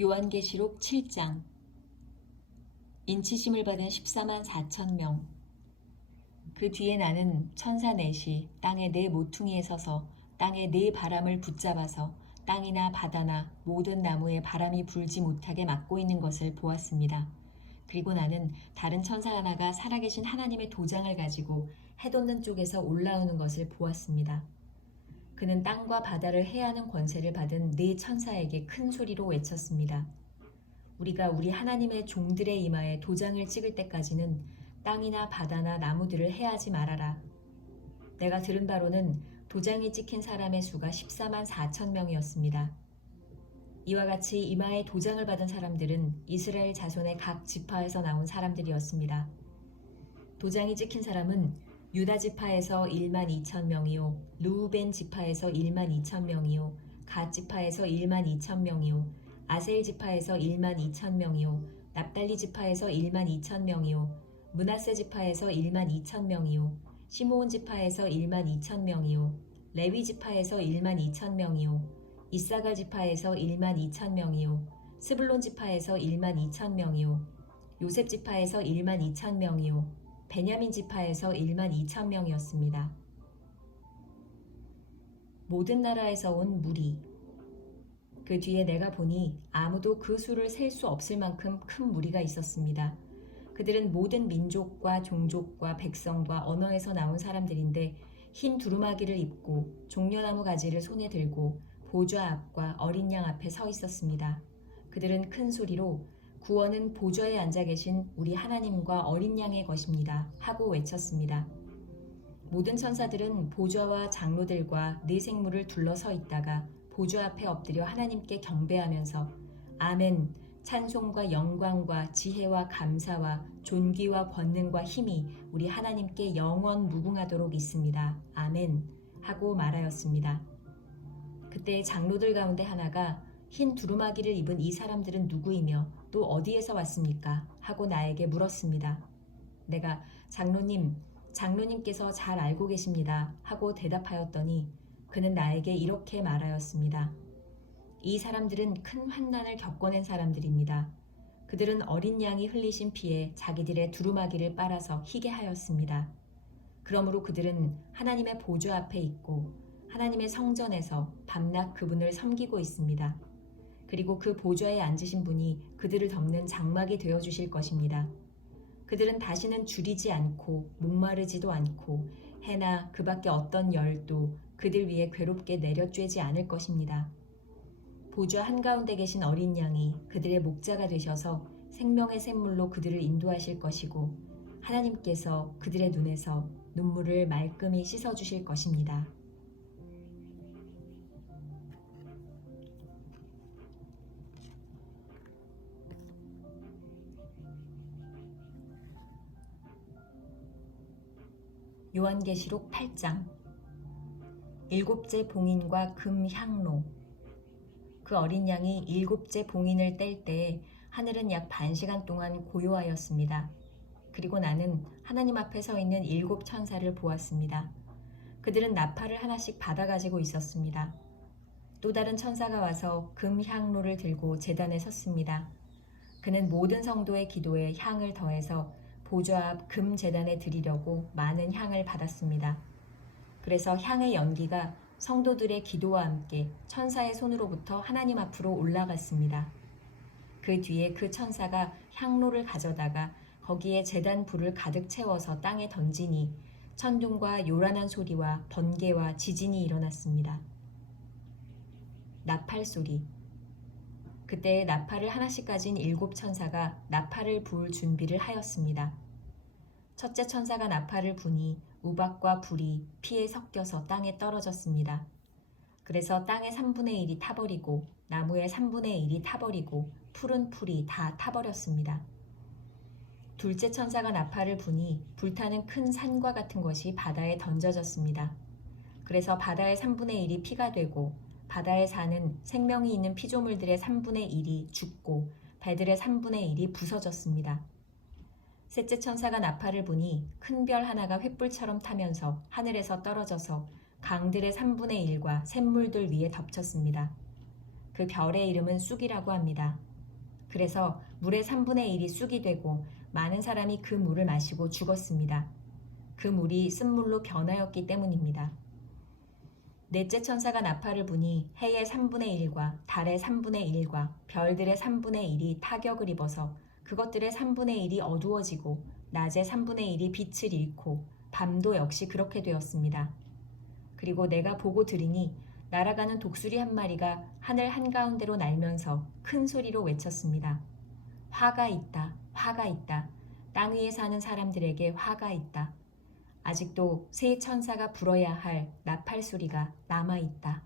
요한계시록 7장. 인치심을 받은 14만 4천 명. 그 뒤에 나는 천사 넷이 땅의 네 모퉁이에 서서 땅의 네 바람을 붙잡아서 땅이나 바다나 모든 나무에 바람이 불지 못하게 막고 있는 것을 보았습니다. 그리고 나는 다른 천사 하나가 살아계신 하나님의 도장을 가지고 해 돋는 쪽에서 올라오는 것을 보았습니다. 그는 땅과 바다를 해하는 권세를 받은 네 천사에게 큰 소리로 외쳤습니다. 우리가 우리 하나님의 종들의 이마에 도장을 찍을 때까지는 땅이나 바다나 나무들을 해하지 말아라. 내가 들은 바로는 도장이 찍힌 사람의 수가 14만 4천 명이었습니다. 이와 같이 이마에 도장을 받은 사람들은 이스라엘 자손의 각 지파에서 나온 사람들이었습니다. 도장이 찍힌 사람은 유다 지파에서 1만 2천 명이요, 르우벤 지파에서 1만 2천 명이요, 갓 지파에서 1만 2천 명이요, 아셀 지파에서 1만 2천 명이요, 납달리 지파에서 1만 2천 명이요, 므낫세 지파에서 1만 2천 명이요, 시므온 지파에서 1만 2천 명이요, 레위 지파에서 1만 2천 명이요, 이사갈 지파에서 1만 2천 명이요, 스불론 지파에서 1만 2천 명이요, 요셉 지파에서 1만 2천 명이요, 베냐민 지파에서 1만 2천 명이었습니다. 모든 나라에서 온 무리. 그 뒤에 내가 보니 아무도 그 수를 셀 수 없을 만큼 큰 무리가 있었습니다. 그들은 모든 민족과 종족과 백성과 언어에서 나온 사람들인데 흰 두루마기를 입고 종려나무 가지를 손에 들고 보좌 앞과 어린 양 앞에 서 있었습니다. 그들은 큰 소리로 구원은 보좌에 앉아 계신 우리 하나님과 어린 양의 것입니다 하고 외쳤습니다. 모든 천사들은 보좌와 장로들과 네 생물을 둘러서 있다가 보좌 앞에 엎드려 하나님께 경배하면서 아멘, 찬송과 영광과 지혜와 감사와 존귀와 권능과 힘이 우리 하나님께 영원 무궁하도록 있습니다. 아멘 하고 말하였습니다. 그때 장로들 가운데 하나가 흰 두루마기를 입은 이 사람들은 누구이며 또 어디에서 왔습니까? 하고 나에게 물었습니다. 내가 장로님께서 잘 알고 계십니다 하고 대답하였더니 그는 나에게 이렇게 말하였습니다. 이 사람들은 큰 환난을 겪어낸 사람들입니다. 그들은 어린 양이 흘리신 피에 자기들의 두루마기를 빨아서 희게 하였습니다. 그러므로 그들은 하나님의 보좌 앞에 있고 하나님의 성전에서 밤낮 그분을 섬기고 있습니다. 그리고 그 보좌에 앉으신 분이 그들을 덮는 장막이 되어주실 것입니다. 그들은 다시는 줄이지 않고 목마르지도 않고 해나 그 밖에 어떤 열도 그들 위에 괴롭게 내려쬐지 않을 것입니다. 보좌 한가운데 계신 어린 양이 그들의 목자가 되셔서 생명의 샘물로 그들을 인도하실 것이고 하나님께서 그들의 눈에서 눈물을 말끔히 씻어주실 것입니다. 요한계시록 8장. 일곱째 봉인과 금 향로. 그 어린 양이 일곱째 봉인을 뗄 때에 하늘은 약 반시간 동안 고요하였습니다. 그리고 나는 하나님 앞에 서 있는 일곱 천사를 보았습니다. 그들은 나팔을 하나씩 받아 가지고 있었습니다. 또 다른 천사가 와서 금 향로를 들고 제단에 섰습니다. 그는 모든 성도의 기도에 향을 더해서 보좌 앞 금 제단에 드리려고 많은 향을 받았습니다. 그래서 향의 연기가 성도들의 기도와 함께 천사의 손으로부터 하나님 앞으로 올라갔습니다. 그 뒤에 그 천사가 향로를 가져다가 거기에 제단 불을 가득 채워서 땅에 던지니 천둥과 요란한 소리와 번개와 지진이 일어났습니다. 나팔 소리. 그때 나팔을 하나씩 가진 일곱 천사가 나팔을 부을 준비를 하였습니다. 첫째 천사가 나팔을 부니 우박과 불이 피에 섞여서 땅에 떨어졌습니다. 그래서 땅의 3분의 1이 타버리고 나무의 3분의 1이 타버리고 푸른 풀이 다 타버렸습니다. 둘째 천사가 나팔을 부니 불타는 큰 산과 같은 것이 바다에 던져졌습니다. 그래서 바다의 3분의 1이 피가 되고 바다에 사는 생명이 있는 피조물들의 3분의 1이 죽고 배들의 3분의 1이 부서졌습니다. 셋째 천사가 나팔을 부니 큰 별 하나가 횃불처럼 타면서 하늘에서 떨어져서 강들의 3분의 1과 샘물들 위에 덮쳤습니다. 그 별의 이름은 쑥이라고 합니다. 그래서 물의 3분의 1이 쑥이 되고 많은 사람이 그 물을 마시고 죽었습니다. 그 물이 쓴물로 변하였기 때문입니다. 넷째 천사가 나팔을 부니 해의 3분의 1과 달의 3분의 1과 별들의 3분의 1이 타격을 입어서 그것들의 3분의 1이 어두워지고 낮의 3분의 1이 빛을 잃고 밤도 역시 그렇게 되었습니다. 그리고 내가 보고 들으니 날아가는 독수리 한 마리가 하늘 한가운데로 날면서 큰 소리로 외쳤습니다. 화가 있다, 화가 있다. 땅 위에 사는 사람들에게 화가 있다. 아직도 세 천사가 불어야 할 나팔 소리가 남아있다.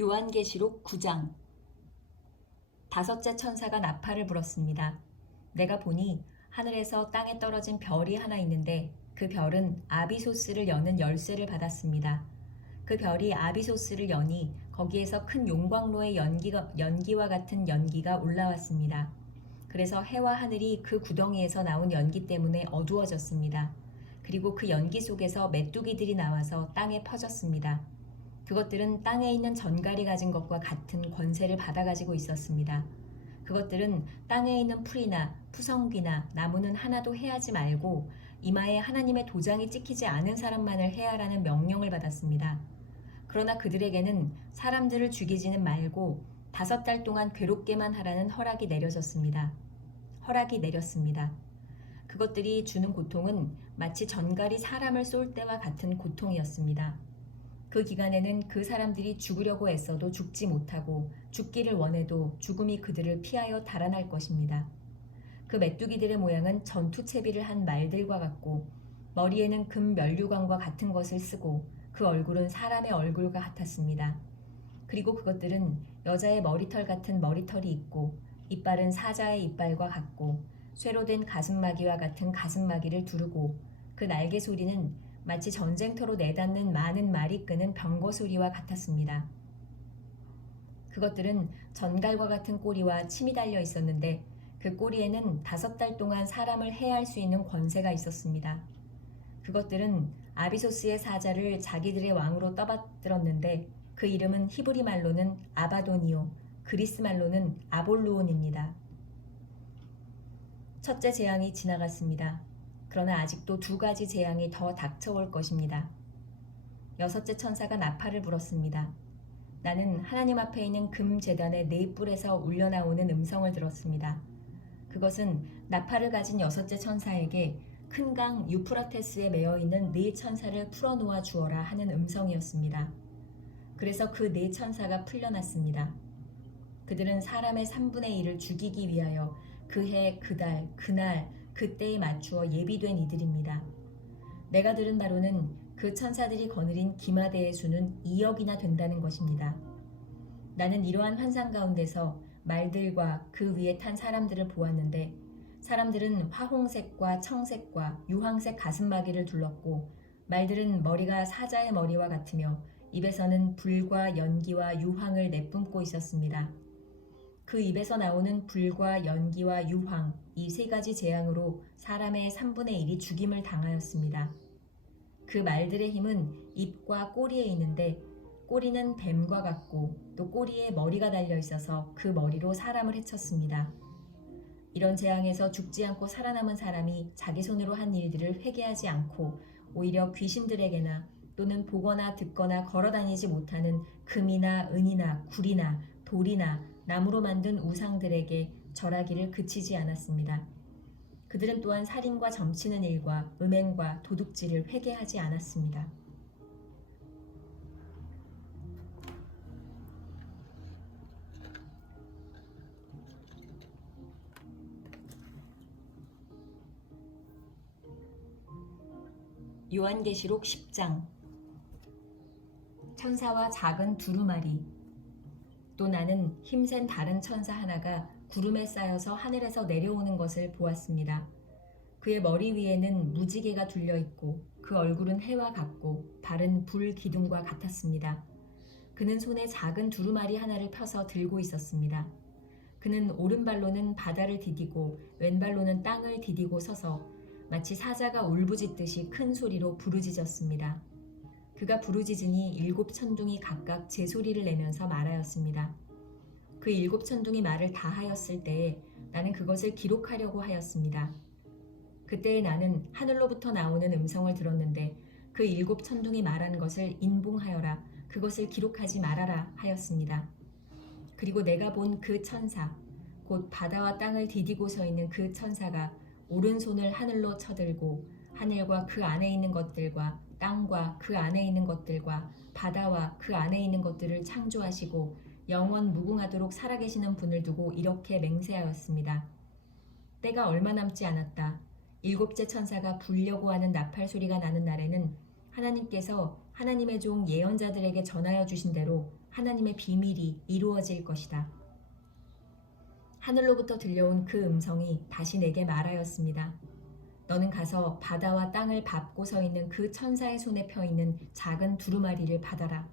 요한계시록 9장. 다섯째 천사가 나팔을 불었습니다. 내가 보니 하늘에서 땅에 떨어진 별이 하나 있는데 그 별은 아비소스를 여는 열쇠를 받았습니다. 그 별이 아비소스를 여니 거기에서 큰 용광로의 연기와 같은 연기가 올라왔습니다. 그래서 해와 하늘이 그 구덩이에서 나온 연기 때문에 어두워졌습니다. 그리고 그 연기 속에서 메뚜기들이 나와서 땅에 퍼졌습니다. 그것들은 땅에 있는 전갈이 가진 것과 같은 권세를 받아가지고 있었습니다. 그것들은 땅에 있는 풀이나 푸성귀나 나무는 하나도 해하지 말고 이마에 하나님의 도장이 찍히지 않은 사람만을 해하라는 명령을 받았습니다. 그러나 그들에게는 사람들을 죽이지는 말고 5달 동안 괴롭게만 하라는 허락이 내렸습니다. 그것들이 주는 고통은 마치 전갈이 사람을 쏠 때와 같은 고통이었습니다. 그 기간에는 그 사람들이 죽으려고 애써도 죽지 못하고 죽기를 원해도 죽음이 그들을 피하여 달아날 것입니다. 그 메뚜기들의 모양은 전투채비를 한 말들과 같고 머리에는 금 면류관과 같은 것을 쓰고 그 얼굴은 사람의 얼굴과 같았습니다. 그리고 그것들은 여자의 머리털 같은 머리털이 있고 이빨은 사자의 이빨과 같고 쇠로 된 가슴마귀와 같은 가슴마귀를 두르고 그 날개 소리는 마치 전쟁터로 내닫는 많은 말이 끄는 병거 소리와 같았습니다. 그것들은 전갈과 같은 꼬리와 침이 달려 있었는데 그 꼬리에는 5달 동안 사람을 해할 수 있는 권세가 있었습니다. 그것들은 아비소스의 사자를 자기들의 왕으로 떠받들었는데 그 이름은 히브리 말로는 아바돈이요 그리스 말로는 아볼루온입니다. 첫째 재앙이 지나갔습니다. 그러나 아직도 2가지 재앙이 더 닥쳐올 것입니다. 여섯째 천사가 나팔을 불었습니다. 나는 하나님 앞에 있는 금 제단의 4뿔에서 울려나오는 음성을 들었습니다. 그것은 나팔을 가진 여섯째 천사에게 큰 강 유프라테스에 매어 있는 4천사를 풀어놓아 주어라 하는 음성이었습니다. 그래서 그 4천사가 풀려났습니다. 그들은 사람의 3분의 1을 죽이기 위하여 그 해, 그 달, 그날, 그때에 맞추어 예비된 이들입니다. 내가 들은 바로는 그 천사들이 거느린 기마대의 수는 2억이나 된다는 것입니다. 나는 이러한 환상 가운데서 말들과 그 위에 탄 사람들을 보았는데 사람들은 화홍색과 청색과 유황색 가슴마귀를 둘렀고 말들은 머리가 사자의 머리와 같으며 입에서는 불과 연기와 유황을 내뿜고 있었습니다. 그 입에서 나오는 불과 연기와 유황 이 3가지 재앙으로 사람의 3분의 1이 죽임을 당하였습니다. 그 말들의 힘은 입과 꼬리에 있는데 꼬리는 뱀과 같고 또 꼬리에 머리가 달려 있어서 그 머리로 사람을 해쳤습니다. 이런 재앙에서 죽지 않고 살아남은 사람이 자기 손으로 한 일들을 회개하지 않고 오히려 귀신들에게나 또는 보거나 듣거나 걸어다니지 못하는 금이나 은이나 굴이나 돌이나 나무로 만든 우상들에게 절하기를 그치지 않았습니다. 그들은 또한 살인과 점치는 일과 음행과 도둑질을 회개하지 않았습니다. 요한계시록 10장. 천사와 작은 두루마리. 또 나는 힘센 다른 천사 하나가 구름에 쌓여서 하늘에서 내려오는 것을 보았습니다. 그의 머리 위에는 무지개가 둘려 있고 그 얼굴은 해와 같고 발은 불 기둥과 같았습니다. 그는 손에 작은 두루마리 하나를 펴서 들고 있었습니다. 그는 오른발로는 바다를 디디고 왼발로는 땅을 디디고 서서 마치 사자가 울부짖듯이 큰 소리로 부르짖었습니다. 그가 부르짖으니 7 천둥이 각각 제 소리를 내면서 말하였습니다. 그 7 천둥이 말을 다 하였을 때에 나는 그것을 기록하려고 하였습니다. 그때에 나는 하늘로부터 나오는 음성을 들었는데 그 7 천둥이 말한 것을 인봉하여라, 그것을 기록하지 말아라 하였습니다. 그리고 내가 본 그 천사, 곧 바다와 땅을 디디고 서 있는 그 천사가 오른손을 하늘로 쳐들고 하늘과 그 안에 있는 것들과 땅과 그 안에 있는 것들과 바다와 그 안에 있는 것들을 창조하시고 영원 무궁하도록 살아계시는 분을 두고 이렇게 맹세하였습니다. 때가 얼마 남지 않았다. 7째 천사가 불려고 하는 나팔 소리가 나는 날에는 하나님께서 하나님의 종 예언자들에게 전하여 주신 대로 하나님의 비밀이 이루어질 것이다. 하늘로부터 들려온 그 음성이 다시 내게 말하였습니다. 너는 가서 바다와 땅을 밟고 서 있는 그 천사의 손에 펴 있는 작은 두루마리를 받아라.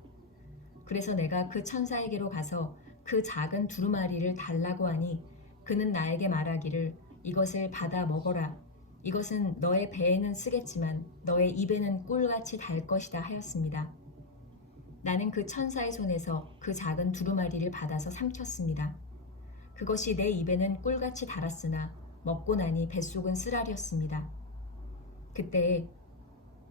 그래서 내가 그 천사에게로 가서 그 작은 두루마리를 달라고 하니 그는 나에게 말하기를 이것을 받아 먹어라. 이것은 너의 배에는 쓰겠지만 너의 입에는 꿀같이 달 것이다 하였습니다. 나는 그 천사의 손에서 그 작은 두루마리를 받아서 삼켰습니다. 그것이 내 입에는 꿀같이 달았으나 먹고 나니 뱃속은 쓰라렸습니다. 그때에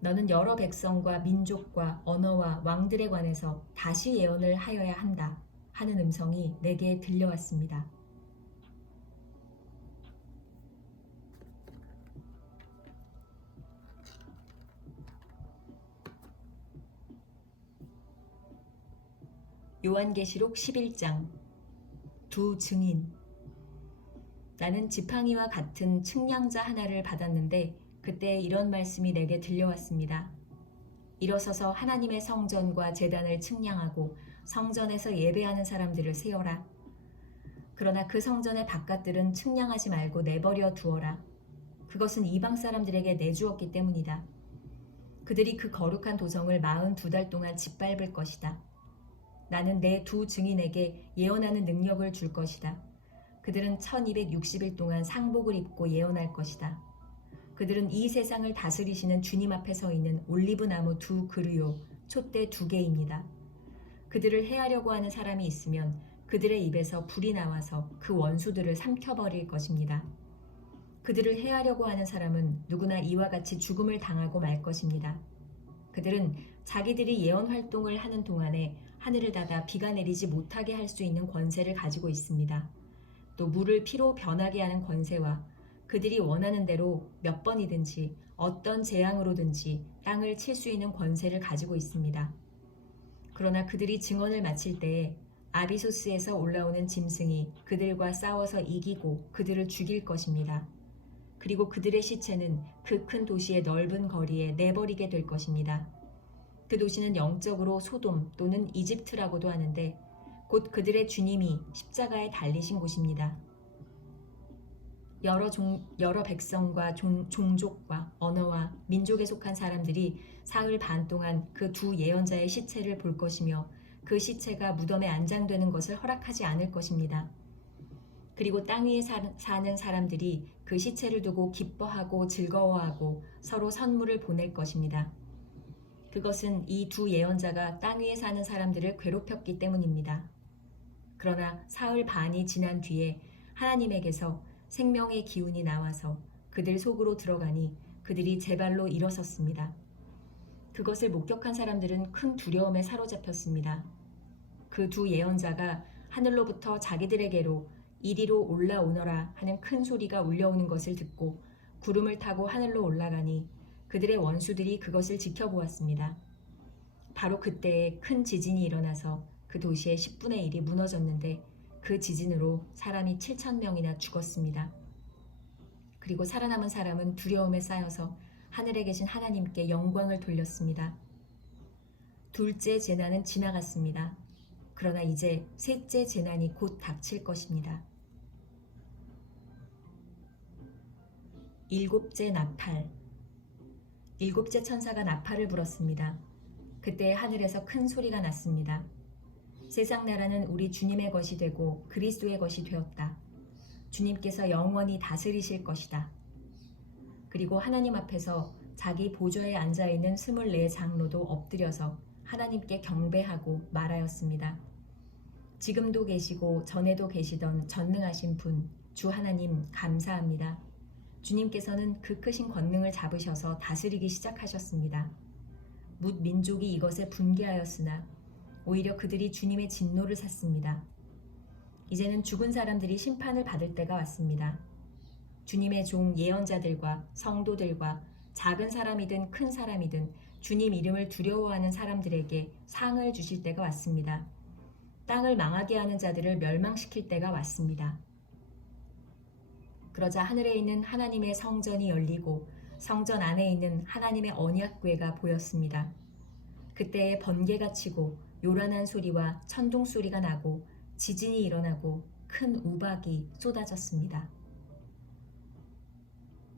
너는 여러 백성과 민족과 언어와 왕들에 관해서 다시 예언을 하여야 한다 하는 음성이 내게 들려왔습니다. 요한계시록 11장 두 증인. 나는 지팡이와 같은 측량자 하나를 받았는데 그때 이런 말씀이 내게 들려왔습니다. 일어서서 하나님의 성전과 제단을 측량하고 성전에서 예배하는 사람들을 세어라. 그러나 그 성전의 바깥들은 측량하지 말고 내버려 두어라. 그것은 이방 사람들에게 내주었기 때문이다. 그들이 그 거룩한 도성을 42달 동안 짓밟을 것이다. 나는 내 두 증인에게 예언하는 능력을 줄 것이다. 그들은 1260일 동안 상복을 입고 예언할 것이다. 그들은 이 세상을 다스리시는 주님 앞에 서 있는 올리브나무 2 그루요, 촛대 2개입니다. 그들을 해하려고 하는 사람이 있으면 그들의 입에서 불이 나와서 그 원수들을 삼켜버릴 것입니다. 그들을 해하려고 하는 사람은 누구나 이와 같이 죽음을 당하고 말 것입니다. 그들은 자기들이 예언 활동을 하는 동안에 하늘을 닫아 비가 내리지 못하게 할 수 있는 권세를 가지고 있습니다. 또 물을 피로 변하게 하는 권세와 그들이 원하는 대로 몇 번이든지 어떤 재앙으로든지 땅을 칠 수 있는 권세를 가지고 있습니다. 그러나 그들이 증언을 마칠 때에 아비소스에서 올라오는 짐승이 그들과 싸워서 이기고 그들을 죽일 것입니다. 그리고 그들의 시체는 그 큰 도시의 넓은 거리에 내버리게 될 것입니다. 그 도시는 영적으로 소돔 또는 이집트라고도 하는데 곧 그들의 주님이 십자가에 달리신 곳입니다. 여러 백성과 종족과 언어와 민족에 속한 사람들이 사흘 반 동안 그 두 예언자의 시체를 볼 것이며 그 시체가 무덤에 안장되는 것을 허락하지 않을 것입니다. 그리고 땅 위에 사는 사람들이 그 시체를 두고 기뻐하고 즐거워하고 서로 선물을 보낼 것입니다. 그것은 이 두 예언자가 땅 위에 사는 사람들을 괴롭혔기 때문입니다. 그러나 사흘 반이 지난 뒤에 하나님에게서 생명의 기운이 나와서 그들 속으로 들어가니 그들이 제발로 일어섰습니다. 그것을 목격한 사람들은 큰 두려움에 사로잡혔습니다. 그 두 예언자가 하늘로부터 자기들에게로 이리로 올라오너라 하는 큰 소리가 울려오는 것을 듣고 구름을 타고 하늘로 올라가니 그들의 원수들이 그것을 지켜보았습니다. 바로 그때에 큰 지진이 일어나서 그 도시의 10분의 1이 무너졌는데 그 지진으로 사람이 7,000명이나 죽었습니다. 그리고 살아남은 사람은 두려움에 쌓여서 하늘에 계신 하나님께 영광을 돌렸습니다. 둘째 재난은 지나갔습니다. 그러나 이제 셋째 재난이 곧 닥칠 것입니다. 7째 나팔. 7째 천사가 나팔을 불었습니다. 그때 하늘에서 큰 소리가 났습니다. 세상 나라는 우리 주님의 것이 되고 그리스도의 것이 되었다. 주님께서 영원히 다스리실 것이다. 그리고 하나님 앞에서 자기 보좌에 앉아있는 24 장로도 엎드려서 하나님께 경배하고 말하였습니다. 지금도 계시고 전에도 계시던 전능하신 분, 주 하나님 감사합니다. 주님께서는 그 크신 권능을 잡으셔서 다스리기 시작하셨습니다. 뭇 민족이 이것에 분개하였으나 오히려 그들이 주님의 진노를 샀습니다. 이제는 죽은 사람들이 심판을 받을 때가 왔습니다. 주님의 종 예언자들과 성도들과 작은 사람이든 큰 사람이든 주님 이름을 두려워하는 사람들에게 상을 주실 때가 왔습니다. 땅을 망하게 하는 자들을 멸망시킬 때가 왔습니다. 그러자 하늘에 있는 하나님의 성전이 열리고 성전 안에 있는 하나님의 언약궤가 보였습니다. 그때에 번개가 치고 요란한 소리와 천둥 소리가 나고 지진이 일어나고 큰 우박이 쏟아졌습니다.